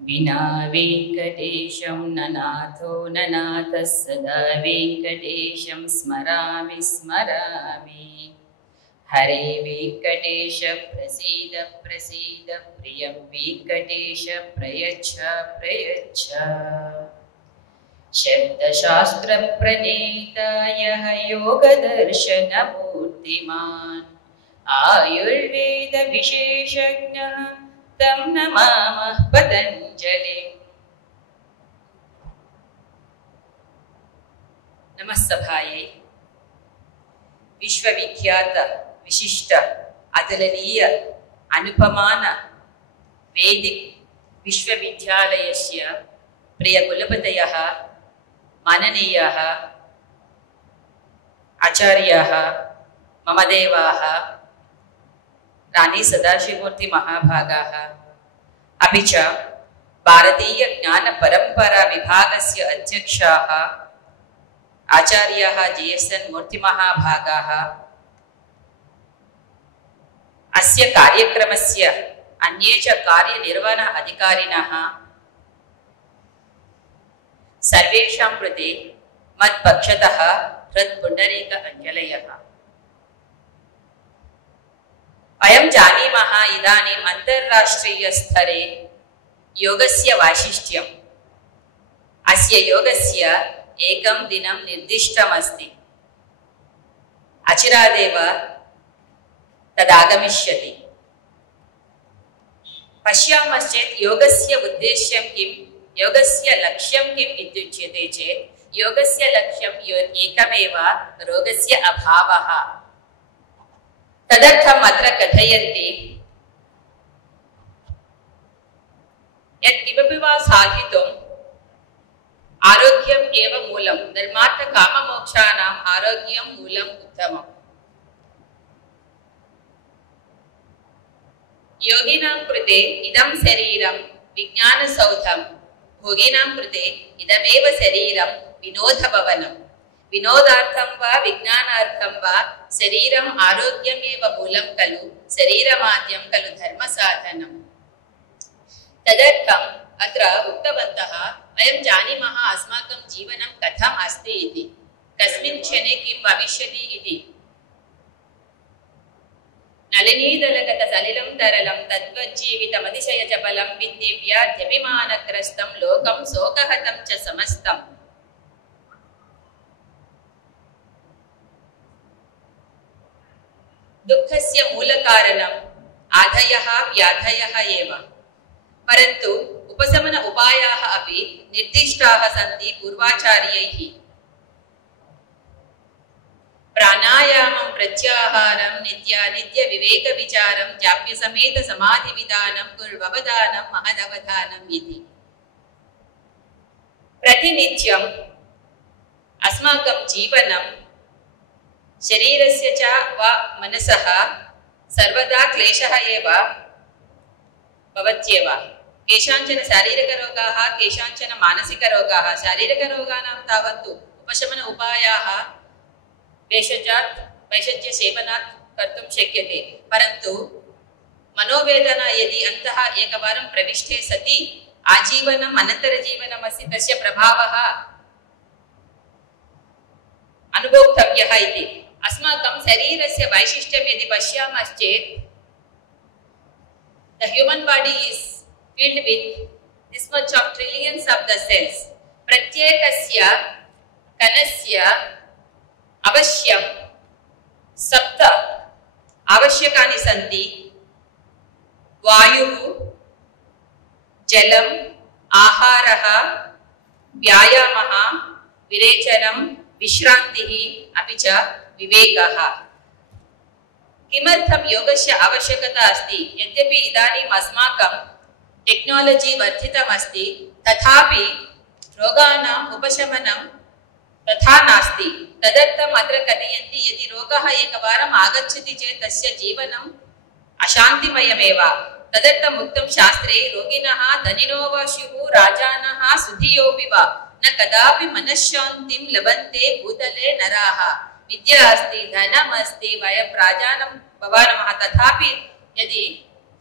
विना वेङ्कटेशं ननाथो ननाथः सदा वेङ्कटेशं स्मरामि स्मरामि। हरे वेङ्कटेश प्रसीद प्रसीद, प्रियं वेङ्कटेश प्रयच्छ प्रयच्छ। शब्दशास्त्रप्रणेतायः योगदर्शनमूर्तिमान् आयुर्वेदविशेषज्ञः तं नमामः पतञ्जलिं। नमस्सभायै विश्वविख्यात विशिष्ट अतुलनीय अनुपमान वेदिक विश्वविद्यालयस्य प्रियकुलपतयः माननीयाः आचार्याः मम देवाः रानी सदाशिवमूर्ति महाभागाः अपि च भारतीय ज्ञान परंपरा विभागस्य अध्यक्षाः आचार्याः JSN मूर्ति महाभागाः, अस्य कार्यक्रमस्य अन्ये च कार्यनिर्वहण अधिकारिणः, सर्वेषां कृते मत्पक्षतः हृत्पुण्डरीक अञ्जलयः। वयं जानीमः इदानीम् अन्तर्राष्ट्रीय स्तरे योगस्य वैशिष्ट्यम्। अस्य योगस्य एकं दिनं निर्दिष्टमस्ति, अचिरादेव तदागमिष्यति। पश्यामश्चेत् योगस्य उद्देश्यं किं, योगस्य लक्ष्यं किम् इत्युच्यते चेत् योगस्य लक्ष्यं एकमेव, रोगस्य अभावः। तदर्थम् अत्र कथयन्ति यत् किमपि वा साधितुम् आरोग्यम् एव मूलं। धर्मार्थ काममोक्षाणाम् आरोग्यं मूलम् उत्तमम्। योगिनां कृते इदं शरीरं विज्ञानसौधं, भोगिनां कृते इदमेव शरीरं विनोदभवनम्। विनोदार्थं वा विज्ञानार्थं वा शरीरम् आरोग्यमेव मूलं खलु, शरीरमाद्यं खलु धर्मसाधनम्। तदर्थम् अत्र उक्तवन्तः, वयं जानीमः अस्माकं जीवनं कथम् अस्ति इति, कस्मिन् क्षणे किं भविष्यति इति। नलिनीदलगत सलिलं तरलं तद्वज्जीवितमतिशयचपलं विद्दिव्याध्यभिमानग्रस्तं लोकं शोकहतं च समस्तम्। दुःखस्य मूलकारणम् आधयः व्याधयः एव, परन्तु उपशमन उपायाः अपि निर्दिष्टाः सन्ति पूर्वाचार्यैः। प्राणायामं, प्रत्याहारं, नित्यानित्य विवेक विचारं, जाप्य समेत समाधि विधानं, कुर्ववधानं महदवधानम् इति। प्रतिनित्यम् अस्माकं जीवनं शरीरस्य च वा मनसः सर्वदा क्लेशः एव भवत्येव। केषाञ्चन शारीरिकरोगाः, केषाञ्चन मानसिकरोगाः। शारीरिकरोगाणां तावत् उपशमन उपायाः वैषज्यसेवनात् कर्तुं शक्यते, परन्तु मनोवेदना यदि अन्तः एकवारं प्रविष्टे सति आजीवनम् अनन्तरजीवनमस्ति, तस्य प्रभावः अनुभोक्तव्यः इति। अस्माकं शरीरस्य वैशिष्ट्यं यदि पश्यामश्चेत्, the human body is filled with this much of trillions of the cells. प्रत्येकस्य कणस्य अवश्यं 7 आवश्यकानि सन्ति। वायुः, जलम्, आहारः, व्यायामः, विरेचनं, विश्रान्तिः, अपि च विवेकः। किमर्थं योगस्य आवश्यकता अस्ति? यद्यपि इदानीम् अस्माकं टेक्नालजी वर्धितमस्ति तथापि रोगाणाम् उपशमनं तथा नास्ति। तदर्थम् अत्र कथयन्ति यदि रोगः एकवारम् आगच्छति चेत् तस्य जीवनम् अशान्तिमयमेव। तदर्थम् उक्तं शास्त्रे रोगिणः धनिनो वा स्युः राजानः सुधियोऽपि वा न कदापि मनश्शान्तिं लभन्ते भूतले नराः। विद्या अस्ति धनम् अस्ति वयं राजानं भवामः तथापि यदि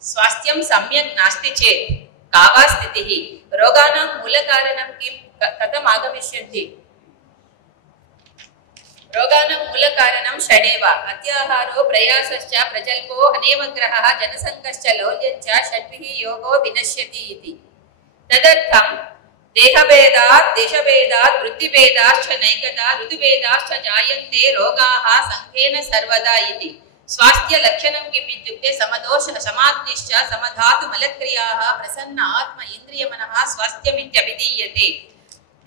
स्वास्थ्यं सम्यक् नास्ति चेत् का वा स्थितिः? रोगाणां मूलकारणं किं कथम् आगमिष्यन्ति? रोगाणां मूलकारणं षडेव अत्याहारो प्रयासश्च प्रजल्पो अनेमग्रहः जनसङ्घश्च लौल्यञ्च षड्भिः योगो विनश्यति इति। तदर्थं देहभेदात् देशभेदात् वृत्तिभेदाश्च नैकदा ऋतुभेदाश्च जायन्ते रोगाः संघेन सर्वदा इति। स्वास्थ्यलक्षणं किम् इत्युक्ते समदोष समाग्निश्च समधातु मलक्रियाः प्रसन्न आत्म इन्द्रियमनः स्वास्थ्यमित्यभिधीयते।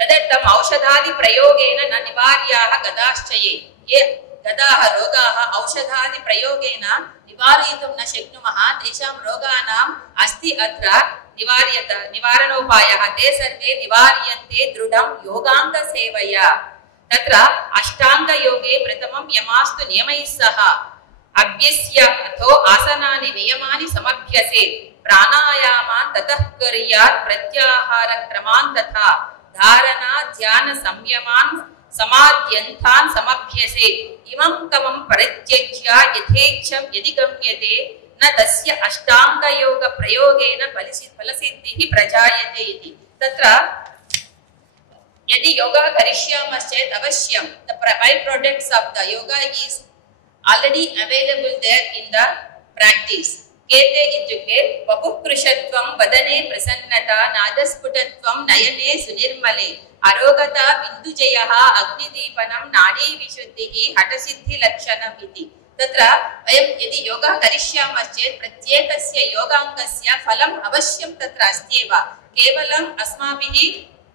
तदर्थम् औषधादि प्रयोगेन न निवार्याः गदाश्च ये गदाः रोगाः औषधादि प्रयोगेन निवारयितुं न शक्नुमः तेषां रोगाणाम् अस्ति अत्र निवारणोपायः। ते सर्वे निवार्यन्ते दृढं योगाङ्गसेवया। तत्र अष्टाङ्गयोगे प्रथमं यमास्तु नियमैः सह अभ्यस्य अथो आसनानि नियमानि समभ्यसेत्। प्राणायामान् ततः कुर्यात् प्रत्याहारक्रमान् तथा धारणा ध्यान संयमान् समाद्यन्तान् समभ्यसेत्। इमं क्रमं परित्यज्य यथेच्छं यदि गम्यते न तस्य अष्टाङ्गयोग प्रयोगेन फलसिद्धिः प्रजायते इति। तत्र यदि योगा करिष्यामश्चेत् अवश्यं the byproducts of the yoga is already available there in the practice. केते इत्युक्ते वपुकृशत्वं वदने प्रसन्नता नादस्फुटत्वं नयने सुनिर्मले अरोगता बिन्दुजयः अग्निदीपनं नाडी विशुद्धिः हठसिद्धिलक्षणम् इति। तत्र वयं यदि योगः करिष्यामश्चेत् प्रत्येकस्य योगाङ्गस्य फलम् अवश्यं तत्र अस्त्येव। केवलम् अस्माभिः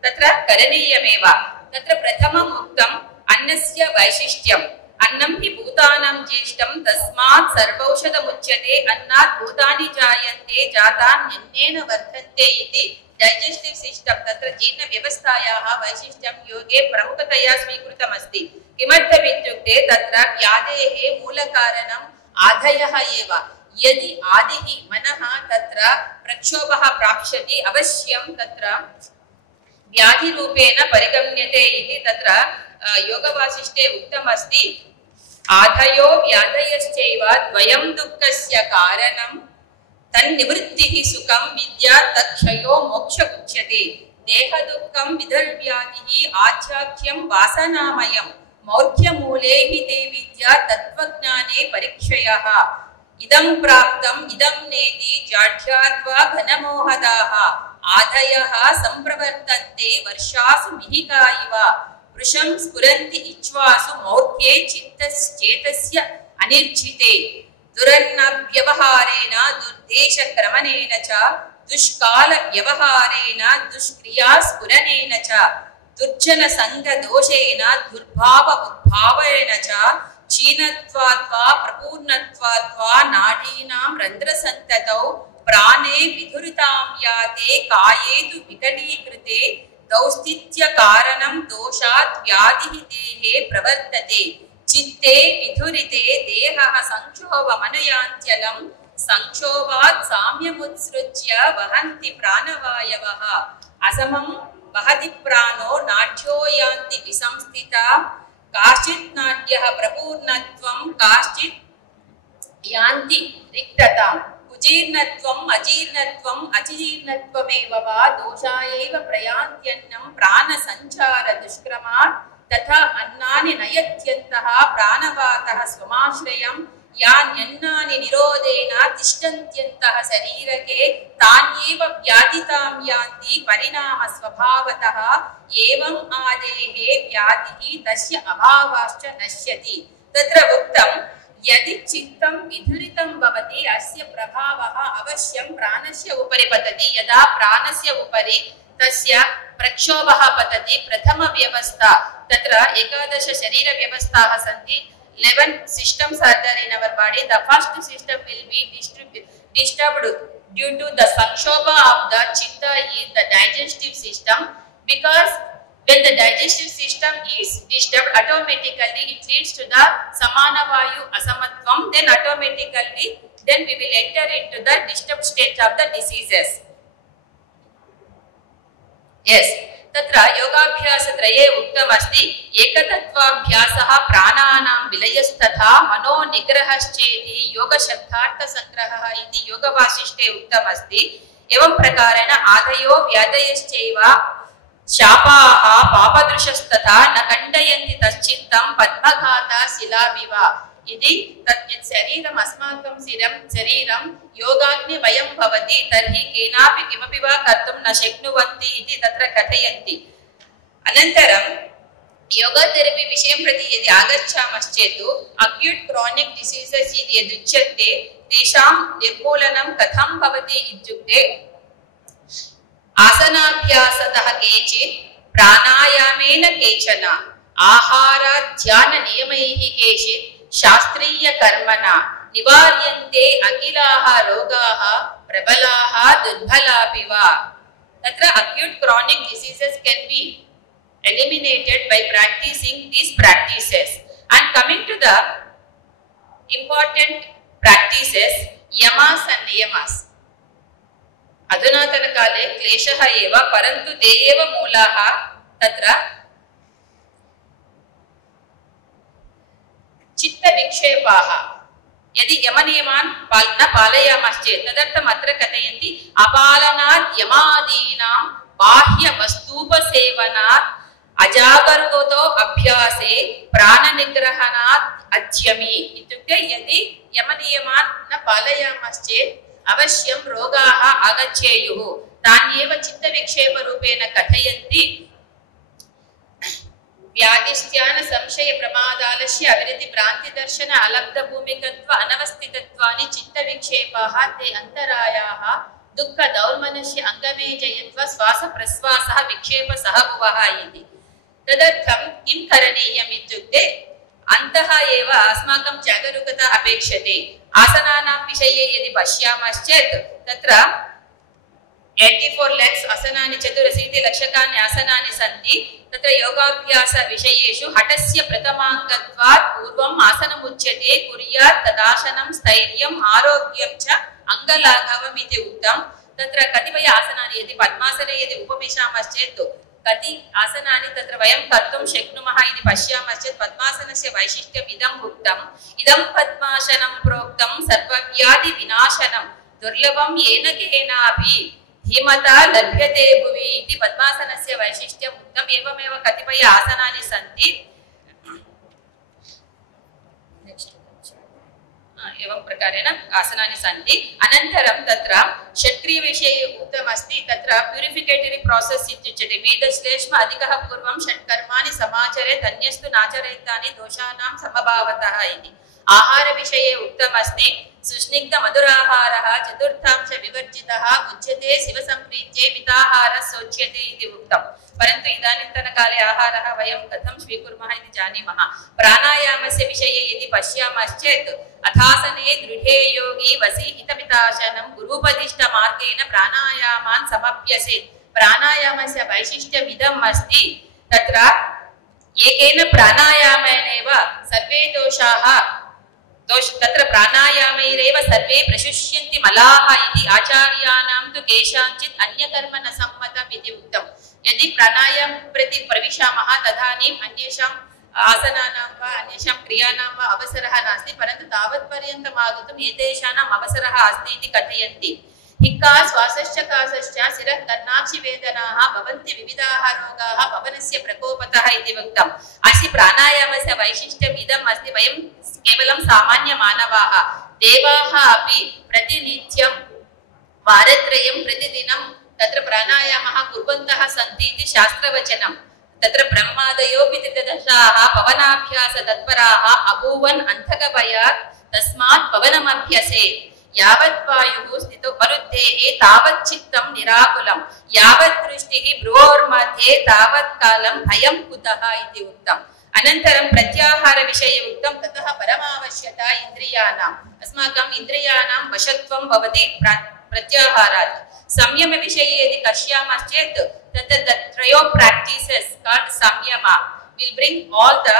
तत्र करणीयमेव। तत्र प्रथमम् उक्तम् अन्नस्य वैशिष्ट्यम्। अन्नं हि भूतानां ज्येष्ठं तस्मात् सर्वौषधमुच्यते। अन्नात् भूतानि जायन्ते जातान्यन्नेन वर्धन्ते इति। डाइजेस्टिव सिस्टम तत्र जीर्ण व्यवस्थायाः वैशिष्ट्यं योगे प्रमुखतया स्वीकृतमस्ति। किमर्थम् इत्युक्ते तत्र व्याधेः मूलकारणम् आधयः एव। यदि आदिः मनः तत्र प्रक्षोभः प्राप्स्यति अवश्यं तत्र व्याधिरूपेण परिगम्यते इति तत्र योगवासिष्ठे उक्तमस्ति। आधयो व्याधयश्चैव द्वयं दुःखस्य कारणं तन्निवृत्तिः सुखं विद्या तत्क्षयो मोक्ष उच्यते। देहदुःखं विदर्व्याधिः आध्यात्म्यं वासनामयं मौर्ध्यमूले हि ते विद्या तत्त्वज्ञाने परीक्षयः। इदं प्राप्तम् इदं नेति जाढ्याद्वा घनमोहदाः आधयः सम्प्रवर्तन्ते वर्षासु मिहिका इव। वृषं स्फुरन्ति इच्वासु मौर्ध्ये चित्तश्चेतस्य अनिर्जिते। दुरन्नव्यवहारेण दुर्देशक्रमणेन च दुष्कालव्यवहारेण दुष्क्रियास्फुरणेन च दुर्जनसङ्गदोषेण दुर्भाव उद्भावेन च क्षीणत्वात् प्रपूर्णत्वात् नाडीनां रन्ध्रसन्ततौ प्राणे विधुरितां याते काये तु विकलीकृते। दौस्थित्य कारणं दोषात् व्याधिः देहे प्रवर्तते। चित्ते विधुरिते देहः संक्षोभमनयान्त्यलं संक्षोभात् साम्यमुत्सृज्य वहन्ति प्राणवायवः। असमं वहति प्राणो नाट्यो यान्ति विसंस्थिता। काश्चित् नाट्यः प्रपूर्णत्वं काश्चित् यान्ति रिक्तताम्। कुजीर्णत्वम् अजीर्णत्वम् अजीर्णत्वमेव वा दोषायैव प्रयान्त्यन्नं प्राणसञ्चार दुष्क्रमात्। तथा अन्नानि नयत्यन्तः प्राणवातः स्वमाश्रयं यान्यन्नानि निरोधेन तिष्ठन्त्यन्तः शरीरके तान्येव व्याधितां यान्ति परिणाम स्वभावतः। एवम् आदेः व्याधिः तस्य अभावाश्च नश्यति। तत्र उक्तं यदि चित्तं विधुरितं भवति अस्य प्रभावः अवश्यं प्राणस्य उपरि पतति। यदा प्राणस्य उपरि तस्य प्रक्षोभः पतति प्रथम व्यवस्था तत्र 11 शरीर व्यवस्थाः सन्ति। 11 systems are there in our body. The first system will be disturbed due to the sanshobha of the chitta is the digestive system, because when the digestive system is disturbed, automatically it leads to the samana vayu asamatvam, then automatically then we will enter into the disturbed state of the diseases. Yes, तत्र योगाभ्यासत्रये उक्तमस्ति एकतत्वाभ्यासः प्राणानां विलयस्तथा मनो निग्रहश्चेति योगशब्दार्थसङ्ग्रहः इति योगवासिष्ठे उक्तमस्ति. एवं प्रकारेण आदयो व्याधयश्चैव शापाः पापदृशस्तथा न खण्डयन्ति तच्चित्तं पद्मघाता शिलाविव इति. तत् यत् शरीरम् अस्माकं शरीरं योगाग्नि वयं भवति तर्हि केनापि किमपि वा कर्तुं न शक्नुवन्ति इति तत्र कथयन्ति. अनन्तरं योगथेरपि विषयं प्रति यदि आगच्छामश्चेत् अक्यूट् क्रानिक् डिसीसेस् इति यदुच्यते तेषां निर्मूलनं कथं भवति इत्युक्ते आसनाभ्यासतः केचित्, प्राणायामेन केचन, आहार ध्यान नियमैः केचित्, शास्त्रीय कर्मणा निवार्यन्ते अखिलाः रोगाः प्रबलाः दुर्बलापि वा. तत्र acute chronic diseases can be eliminated by practicing these practices. And coming to the important practices, yamas and niyamas. अधुनातन काले क्लेशः एव, परन्तु ते एव मूलाः. तत्र चित्तविक्षेपाः यदि यमनियमान् न पालयामश्चेत् तदर्थम् अत्र कथयन्ति अपालनात् यमादीनां बाह्यवस्तूपसेवनात् अजागरूकतो अभ्यासे प्राणनिग्रहणात् अध्यमि. इत्युक्ते यदि यमनियमान् न पालयामश्चेत् अवश्यं रोगाः आगच्छेयुः. तान्येव चित्तविक्षेपरूपेण कथयन्ति. व्याधिष्ठ्यान संशय प्रमादालस्य अविरति भ्रांति दर्शन अलब्ध भूमिकत्व अनवस्थितत्वानि चित्तविक्षेपाः ते अंतरायाः दुःख दौर्मनस्य अंगमे जयत्व श्वास प्रश्वासः विक्षेप सहभुवः इति. तदर्थं किं करणीयम् इत्युक्ते अन्तः एव अस्माकं जागरूकता अपेक्षते. आसनानां विषये यदि पश्यामश्चेत् तत्र 84 lakhs आसनानि 84 लक्षकानि आसनानि सन्ति. तत्र योगाभ्यास विषयेषु हठस्य प्रथमाङ्गत्वात् पूर्वम् आसनमुच्यते कुर्यात् तदासनं स्थैर्यम् आरोग्यं च अङ्गलाघवम् इति उक्तं. तत्र कतिपय आसनानि यदि पद्मासने यदि उपविशामश्चेत् कति आसनानि तत्र वयं कर्तुं शक्नुमः इति पश्यामश्चेत् पद्मासनस्य वैशिष्ट्यम् इदम् उक्तम्. इदं पद्मासनं प्रोक्तं सर्वव्याधि विनाशनं दुर्लभं येन केनापि धीमता लभ्यते भुवि इति पद्मासनस्य वैशिष्ट्यम् उक्तम्. एवमेव कतिपय आसनानि सन्ति. एवं प्रकारेण आसनानि सन्ति. अनन्तरं तत्र षट्क्रियविषये उक्तमस्ति. तत्र प्यूरिफिकेटरी प्रोसेस् इत्युच्यते. मेधश्लेष्म अधिकः पूर्वं षट्कर्माणि समाचरेत् अन्यस्तु नाचरेत्तानि दोषाणां समभावतः इति. आहार विषये उक्तमस्ति. सुस्निग्ध मधुराहारः चतुर्थांश विवर्जितः उच्यते शिवसंप्रीत्ये मिताहारः सोच्यते इति उक्तम्. परन्तु इदानीन्तनकाले आहारः वयं कथं स्वीकुर्मः इति जानीमः. प्राणायामस्य विषये यदि पश्यामश्चेत् अथासने दृढे योगी वसी हितमिताशनं गुरूपदिष्टमार्गेण प्राणायामान् समभ्यसेत्. प्राणायामस्य वैशिष्ट्यमिदम् अस्ति. तत्र एकेन प्राणायामेनैव सर्वे दोषाः तत्र प्राणायामैरेव सर्वे प्रशुष्यन्ति मलाः इति. आचार्याणां तु केषाञ्चित् अन्यकर्म न सम्मतम् इति उक्तम्. यदि प्राणायाम प्रति प्रविशामः तदानीम् अन्येषाम् आसनानां वा अन्येषां क्रियाणां वा अवसरः नास्ति. परन्तु तावत्पर्यन्तम् आगतुम् एतेषाणाम् अवसरः अस्ति इति कथयन्ति. हिक्का श्वासश्च कासश्च शिरः कर्णाक्षि वेदनाः भवन्ति विविधाः रोगाः पवनस्य प्रकोपतः इति उक्तम्. अस्य प्राणायामस्य वैशिष्ट्यम् इदम् अस्ति. वयं केवलं सामान्य मानवाः, देवाः अपि प्रतिनित्यं वारत्रयं प्रतिदिनं तत्र प्राणायामः कुर्वन्तः सन्ति इति शास्त्रवचनं. तत्र ब्रह्मादयोऽपि त्रिदशाः पवनाभ्यास तत्पराः अभूवन् अन्तकभयात् तस्मात् पवनमभ्यसेत्. यावत् वायुः स्थितो मरुद्धेः तावत् चित्तं निराकुलं यावत् दृष्टिः भ्रुवोर्मध्ये तावत् कालं भयं कुतः इति उक्तम्. अनन्तरं प्रत्याहार विषये उक्तं ततः परमावश्यकता इन्द्रियाणाम् अस्माकम् इन्द्रियाणां वशत्वं भवति प्रत्याहारात् संयम विषये यदि पश्यामश्चेत् तत् त्रयो practices called samyama will bring all the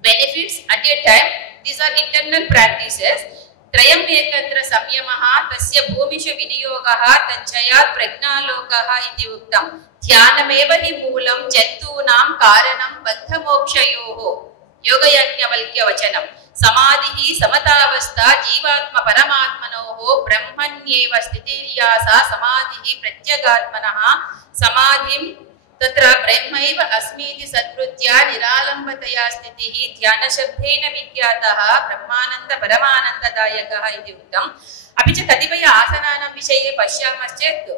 benefits at a time. These are internal practices. त्रयम् एकत्र संयमः तस्य भूमिषु विनियोगः तज्जयात् प्रज्ञालोकः इति उक्तम् ध्यानमेव हि मूलं जन्तूनां कारणं बन्धमोक्षयोः योगयज्ञवल्क्यवचनं समाधिः समतावस्था जीवात्म परमात्मनोः ब्रह्मण्येव स्थितिर्या सा समाधिः प्रत्यगात्मनः समाधिं तत्र ब्रह्मैव अस्मीति सद्वृत्त्या निरालम्बतया स्थितिः ध्यानशब्देन विज्ञातः ब्रह्मानन्द परमानन्ददायकः इति उक्तम् अपि च कतिपय आसनानां विषये पश्यामश्चेत्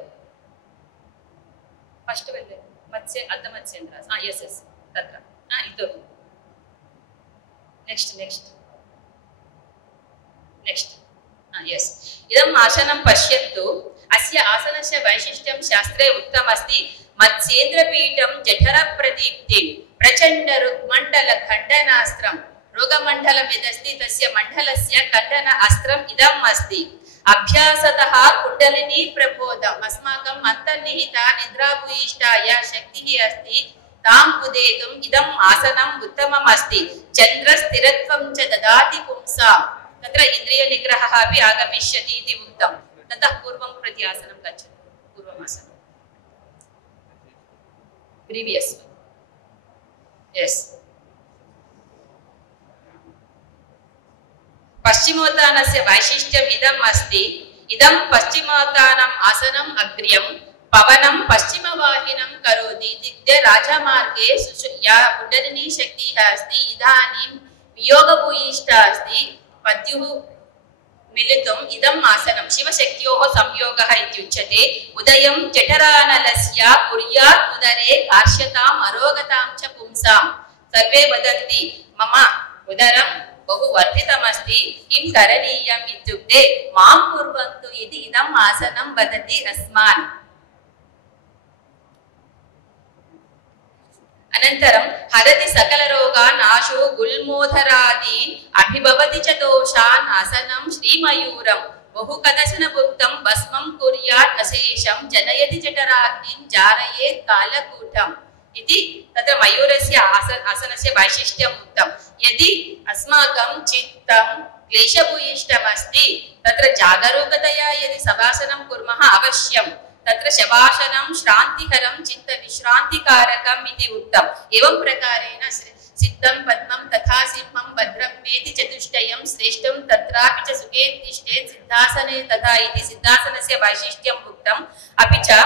फस्ट् मत्स्य अर्धमत्स्येन्द्र यस् तत्र इतोपि नेक्स्ट् यस् इदम् आसनं पश्यन्तु अस्य आसनस्य वैशिष्ट्यं शास्त्रे उक्तमस्ति मत्स्येन्द्रपीठं जठरप्रदीप्तिं प्रचण्डरुग्मण्डलखण्डनास्त्रं रोगमण्डलं यदस्ति तस्य मण्डलस्य खण्डन अस्त्रम् इदम् अस्ति अभ्यासतः कुण्डलिनी प्रबोधम् अस्माकम् अन्तर्निहिता निद्राभूयिष्ठा या शक्तिः अस्ति ताम् उदेतुम् इदम् आसनम् उत्तमम् अस्ति चन्द्रस्थिरत्वं च ददाति पुंसां तत्र इन्द्रियनिग्रहः अपि आगमिष्यति इति उक्तम् ततः पूर्वं प्रति आसनं गच्छति पूर्वम् आसनं previous one. Yes. पश्चिमोत्तानस्य वैशिष्ट्यम् इदम् अस्ति इदं पश्चिमोत्तानम् आसनम् अग्र्यं पवनं पश्चिमवाहिनं करोति इत्युक्ते राजमार्गे या कुण्डलिनी शक्तिः अस्ति इदानीं वियोगभूयिष्ठा अस्ति पत्युः मिलितुम् इदम् आसनं शिवशक्त्योः संयोगः इत्युच्यते उदयं जठरानलस्य कुर्यात् उदरे कार्श्यताम् अरोगतां च पुंसां सर्वे वदन्ति मम उदरं बहु वर्धितमस्ति किं करणीयम् इत्युक्ते मां कुर्वन्तु इति इदम् आसनं वदति अस्मान् अनन्तरं हरति सकलरोगान् आशु गुल्मोधरादीन् अभिभवति च दोषान् आसनं श्रीमयूरं बहु कदशन भुक्तं भस्मं कुर्यात् अशेषं जनयति जठराग्निं जारयेत् कालकूटम् इति तत्र मयूरस्य आसनस्य वैशिष्ट्यम् उक्तं यदि अस्माकं चित्तं क्लेशभूयिष्ठमस्ति तत्र जागरूकतया यदि शवासनं कुर्मः अवश्यं तत्र शवासनं श्रान्तिकरं चित्त विश्रान्तिकारकम् इति उक्तम् एवं प्रकारेण सिद्धं पद्मं तथा सिंहं भद्रं वेति चतुष्टयं श्रेष्ठं तत्रापि च सुखे तिष्ठेत् सिद्धासने तथा इति सिद्धासनस्य वैशिष्ट्यम् उक्तम् अपि च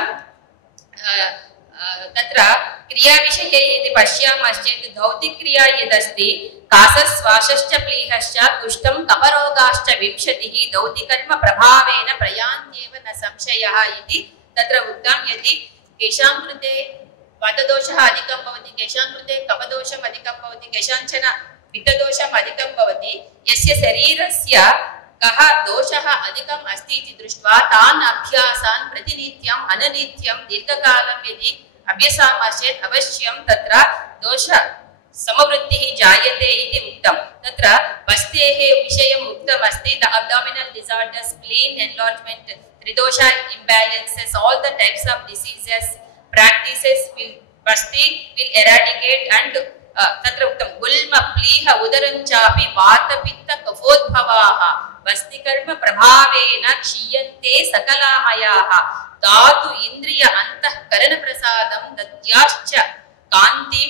तत्र क्रियाविषये यदि पश्यामश्चेत् भौतिकक्रिया यदस्ति कासश्वासश्च प्लीहश्च कुष्ठं कफरोगाश्च 20 दौतिकर्म प्रभावेन प्रयान्त्येव न संशयः इति तत्र उक्तं यदि केषां कृते वातदोषः अधिकं भवति केषां कृते कफदोषम् अधिकं भवति केषाञ्चन पित्तदोषम् अधिकं भवति यस्य शरीरस्य कः दोषः अधिकम् अस्ति इति दृष्ट्वा तान् अभ्यासान् प्रतिनित्यम् अननित्यं दीर्घकालं यदि अभ्यसामश्चेत् अवश्यं तत्र दोष समवृत्तिः जायते इति उक्तं तत्र वस्तेः विषयम् उक्तमस्ति the abdominal disorders spleen enlargement tridosha imbalances all the types of diseases practices will eradicate and तत्र उक्तं गुल्म प्लीह उदरं चापि वात पित्त कफोद्भवाः वस्तिकर्म प्रभावेन क्षीयन्ते सकलामयाः धातु इंद्रिय अंतःकरण प्रसादं दद्याश्च कान्तिं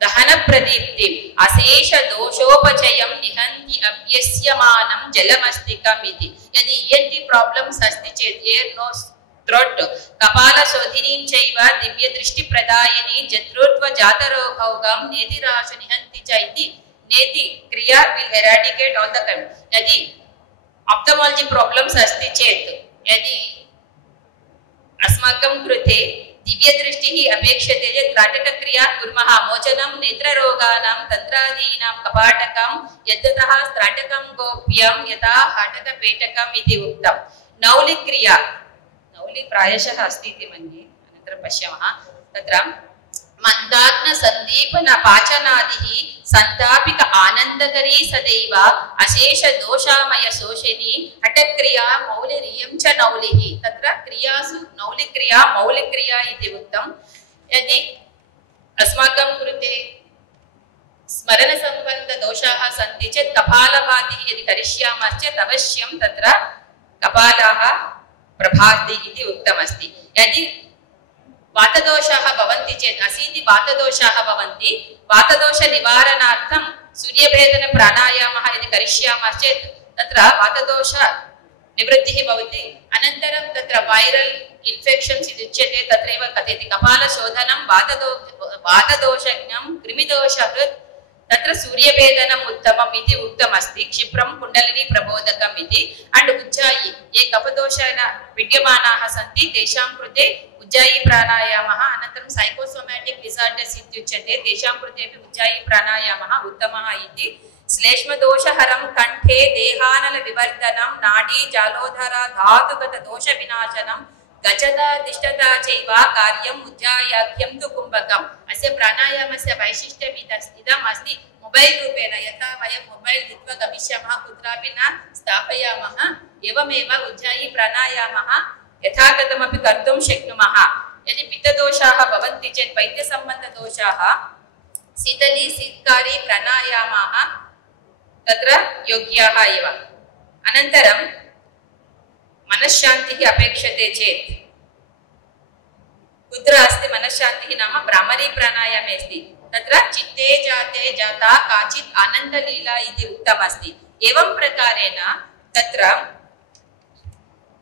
दहन प्रदीप्तिम् अशेष दोषोपचयं निहन्ति अभ्यस्यमानं जलमस्तिकम् इति यदि ENT प्रॉब्लम्स अस्ति चेत् एयर नोज थ्रोट कपाल शोधिनीं चैव दिव्य दृष्टि प्रदायिनी जत्रोत्व जातरोगौगं नेतिराशु निहन्ति च इति नेति क्रिया will eradicate all the time यदि ऑप्थेल्मोलॉजी प्रॉब्लम्स अस्ति चेत् यदि अस्माकं कृते दिव्य दृष्टिः अपेक्षते चेत् त्राटकक्रिया कुर्मः मोचनं नेत्ररोगाणां तन्त्रादीनां कपाटकं यद्यतः त्राटकं गोप्यं यथा हाटकपेटकम् इति उक्तं नौलिक्रिया नौलि प्रायशः अस्ति इति मन्ये अनन्तरं पश्यामः तत्र ಮಂದಾಗ್ನ ಸಂದೀಪನ ಪಾಚನಾದಿಹಿ ಸಂತಾಪಿಕ ಆನಂದಕರೀ ಸದೈವ ಅಶೇಷ ದೋಷಾಮಯ ಶೋಷಿನಿ ಹಠಕ್ರಿಯಾ ಮೌಲಿರಿಯಂ ಚ ನೌಲಿಹಿ ತತ್ರ ಕ್ರಿಯಾಸು ನೌಲಿಕ್ರಿಯಾ ಮೌಲಿಕ್ರಿಯಾ ಇತಿ ಉಕ್ತಂ ಯದಿ अस्माकं कृते स्मरण संबंध दोषाः सन्ति चेत् कपालभातिः यदि करिष्यामश्चेत् अवश्यं तत्र कपालाः प्रभाति इति उक्तमस्ति यदि वातदोषाः भवन्ति चेत् असीति वातदोषाः भवन्ति वातदोष निवारणार्थं सूर्यभेदन प्राणायामः यदि करिष्यामश्चेत् तत्र वातदोष निवृत्तिः भवति अनन्तरं तत्र वैरल इन्फेक्शन्स् इति उच्यते तत्रैव कथयति कपालशोधनं वातदोषज्ञं कृमिदोषहृत् तत्र सूर्यभेदनम् उत्तमम् इति उक्तमस्ति क्षिप्रं कुण्डलिनी प्रबोधकम् इति अंड उज्जायी ये कफदोषेण विद्यमानाः सन्ति तेषां कृते उज्जायी प्राणायामः अनन्तरं साइकोसोमैटिक डिसार्डर्स् इत्युच्यते तेषां कृते अपि उज्जायी प्राणायामः उत्तमः इति श्लेष्मदोषहरं कंठे देहानल विवर्धनं नाडी जालोधरा धातुगत दोष विनाशनं गजता तिष्ठता चैव कार्यम् उज्जायाख्यं तु कुम्भकम् अस्य प्राणायामस्य वैशिष्ट्यम् इदम् अस्ति मोबाइल रूपेण यथा वयं मोबाइल नीत्वा गमिष्यामः कुत्रापि न स्थापयामः एवमेव उज्जायी प्राणायामः यथागतमपि कर्तुं शक्नुमः यदि पित्तदोषाः भवन्ति चेत् वैद्यसम्बन्धदोषाः शीतली शीतकारी प्राणायामाः तत्र योग्याः एव अनन्तरं मनश्शान्तिः अपेक्षते चेत् कुत्र अस्ति मनश्शान्तिः नाम भ्रामरी प्राणायामे अस्ति तत्र चित्ते जाते जाता काचित् आनन्दलीला इति उक्तमस्ति एवं प्रकारेण तत्र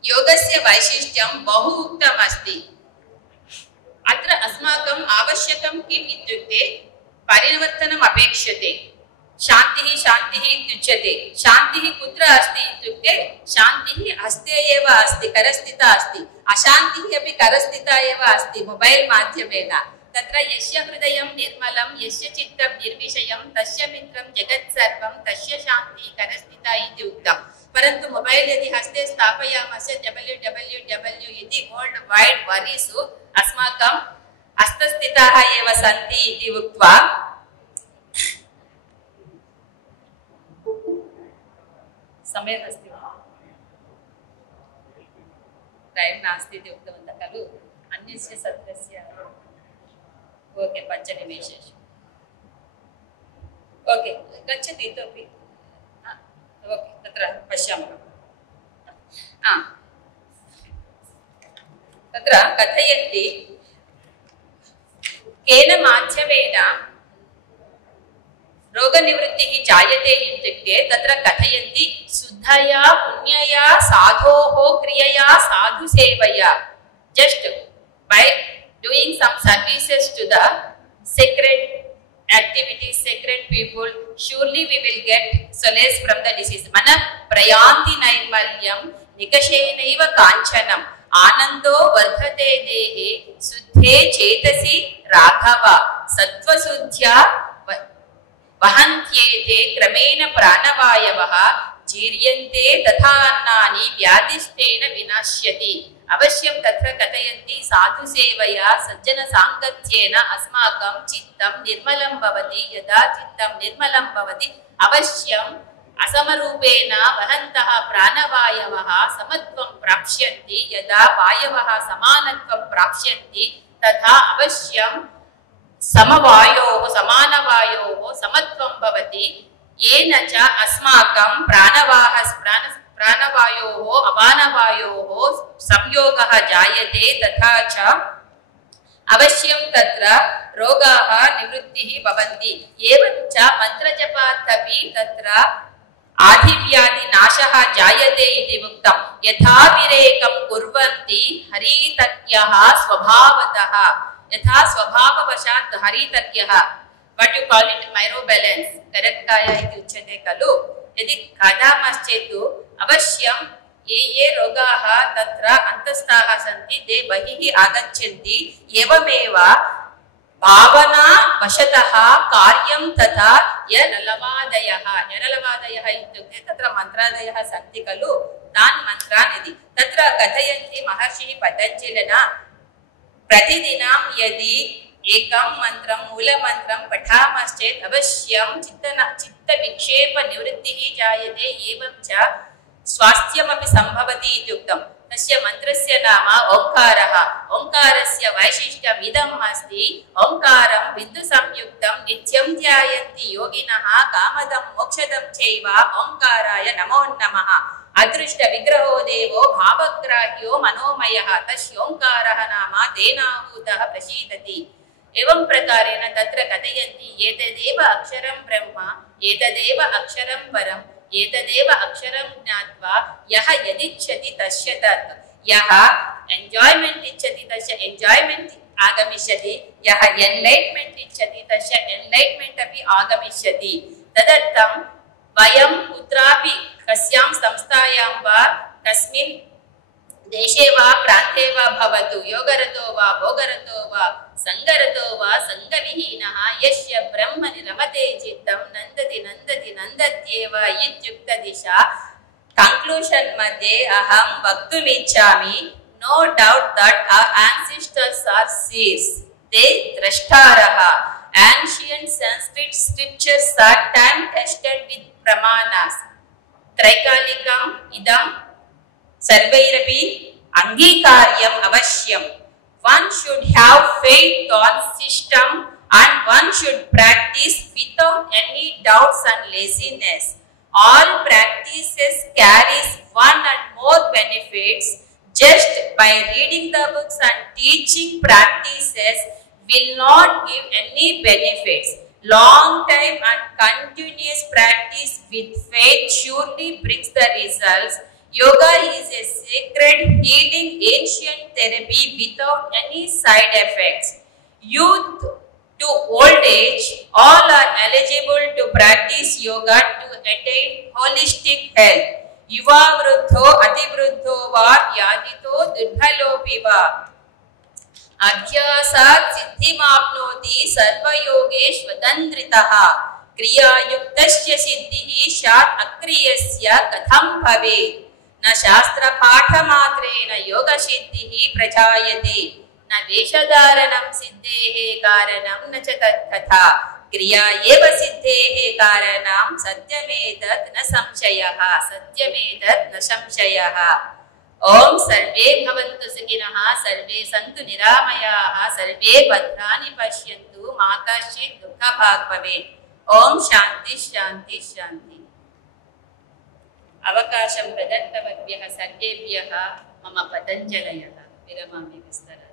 योगस्य वैशिष्ट्यं बहु उक्तमस्ति अत्र अस्माकम् आवश्यकं किम् इत्युक्ते परिवर्तनम् अपेक्षते शांतिः शांतिः इत्युच्यते शांतिः कुत्र अस्ति इत्युक्ते शांतिः हस्ते एव अस्ति करस्थिता अस्ति अशांतिः अपि करस्थिता एव अस्ति मोबाइल माध्यमेन तत्र यस्य हृदयं निर्मलं यस्य चित्तं निर्विषयं तस्य मित्रं जगत् सर्वं तस्य शांतिः करस्थिता इति उक्तम् परन्तु मोबाइल यदि हस्ते स्थापयामश्चेत् www इति वर्ल्ड वाइड वरीसु अस्माकं हस्तस्थिताः एव सन्ति इति उक्त्वा समय अस्ति वा टाइम नास्ति इति उक्तवन्तः खलु अन्यस्य सत्रस्य ओके 5 निमेषेषु ओके गच्छति इतोपि ओके तत्र पश्यामः तत्र कथयन्ति केन माध्यमेन रोगनिवृत्तिः जायते इत्युक्ते तत्र कथयन्ति शुद्धया पुण्यया साधोः क्रियया साधु सेवया just by doing some services to the sacred activities sacred people surely we will get solace from the disease mana prayanti naimalyam nikashenaiva kanchanam आनंदो वर्धते देहे शुद्धे चेतसि राघव सत्त्वशुद्ध्या वहन्त्येते क्रमेण प्राणवायवः जीर्यन्ते तथा अन्नानि व्याधिष्ठेन विनाश्यति अवश्यं तत्र कथयन्ति साधु सेवया सज्जन सांगत्येन अस्माकं चित्तं निर्मलं भवति यदा चित्तं निर्मलं भवति अवश्यम् असमरूपेण वहन्तः प्राणवायवः समत्वं प्राप्स्यन्ति यदा वायवः समानत्वं प्राप्स्यन्ति तथा अवश्यं समवायोः समानवायोः समत्वं भवति येन च अस्माकं प्राणवायोः अपानवायोः संयोगः जायते तथा च अवश्यं तत्र रोगाः निवृत्तिः भवन्ति एवं च मन्त्रजपात् तत्र आधिव्याधिनाशः जायते इति उक्तं यथा विरेकं कुर्वन्ति हरितज्ञः स्वभावतः यथा स्वभाववशात् हरितज्ञः what you call it myrobalance करेक्टाया इति उच्यते खलु यदि खादामश्चेत् अवश्यं ये रोगाः तत्र अन्तस्थाः सन्ति ते बहिः आगच्छन्ति एवमेव भावना वशतः कार्यं तथा यनलवादयः इत्युक्ते तत्र मन्त्रादयः सन्ति खलु तान् मन्त्रान् इति तत्र कथयन्ति महर्षिः पतञ्जलिना प्रतिदिनं यदि एकं मन्त्रं मूलमन्त्रं पठामश्चेत् अवश्यं चित्तविक्षेपनिवृत्तिः जायते एवं च स्वास्थ्यमपि सम्भवति इत्युक्तम्। तस्य मन्त्रस्य नाम ओङ्कारः। ओङ्कारस्य वैशिष्ट्यम् इदम् अस्ति। ओङ्कारं बिन्दुसंयुक्तं नित्यं ध्यायन्ति योगिनः कामदं मोक्षदं चैव ओङ्काराय नमो नमः। अदृष्ट विग्रहो देवो भावग्राह्यो मनोमयः तस्योङ्कारः नाम तेनाहूतः प्रसीदति। एवं प्रकारेण तत्र कथयन्ति एतदेव अक्षरं ब्रह्म एतदेव अक्षरं परम् एतदेव अक्षरं ज्ञात्वा यः यदिच्छति तस्य तत् यः एन्जायमेंट इच्छति तस्य एन्जायमेंट आगमिष्यति यः एन्लैट्मेंट इच्छति तस्य एन्लैट्मेंट अपि आगमिष्यति। तदर्थं वयं कुत्रापि कस्यां संस्थायां वा कस्मिन् देशे वा प्रान्ते वा भवतु योगरतो वा भोगरतो वा संगरतो वा संगविहीनः यस्य ब्रह्मणि रमते चित्तं नन्दति नन्दति नन्दत्येव इत्युक्तदिशा कंक्लूजन मध्ये अहं वक्तुमिच्छामि no doubt that our ancestors are seers they drashtarah ancient Sanskrit scriptures are time tested with pramanas त्रैकालिकम् इदं सर्वैरपि अंगीकार्यम् अवश्यम्। One should have faith on system and one should practice without any doubts and laziness. All practices carries one and more benefits. Just by reading the books and teaching practices will not give any benefits. Long time and continuous practice with faith surely brings the results. Yoga is a sacred healing ancient therapy without any side effects. Youth to old age, all are eligible to practice yoga to attain holistic health. Yuva vruddho ativruddho va yadito durbhalopi va. अभ्यासात् सिद्धिमाप्नोति सर्वयोगेष्वतन्त्रितः क्रियायुक्तस्य सिद्धिः स्यात् अक्रियस्य कथं भवेत् न शास्त्रपाठमात्रेण योगसिद्धिः प्रजायते न वेषधारणं सिद्धेः कारणं न च तत्कथा क्रिया एव सिद्धेः कारणं सत्यमेतत् न संशयः सत्यमेतत् न संशयः। ओम सर्वे भवन्तु सुखिनः सर्वे सन्तु निरामयाः सर्वे भद्राणि पश्यन्तु मा कश्चित् दुःखभाग् भवेत्। ओम शान्ति शान्ति शान्ति। अवकाशं प्रदत्तवद्भ्यः सर्वेभ्यः मम पतञ्जलयः विरमामि विस्तरामि।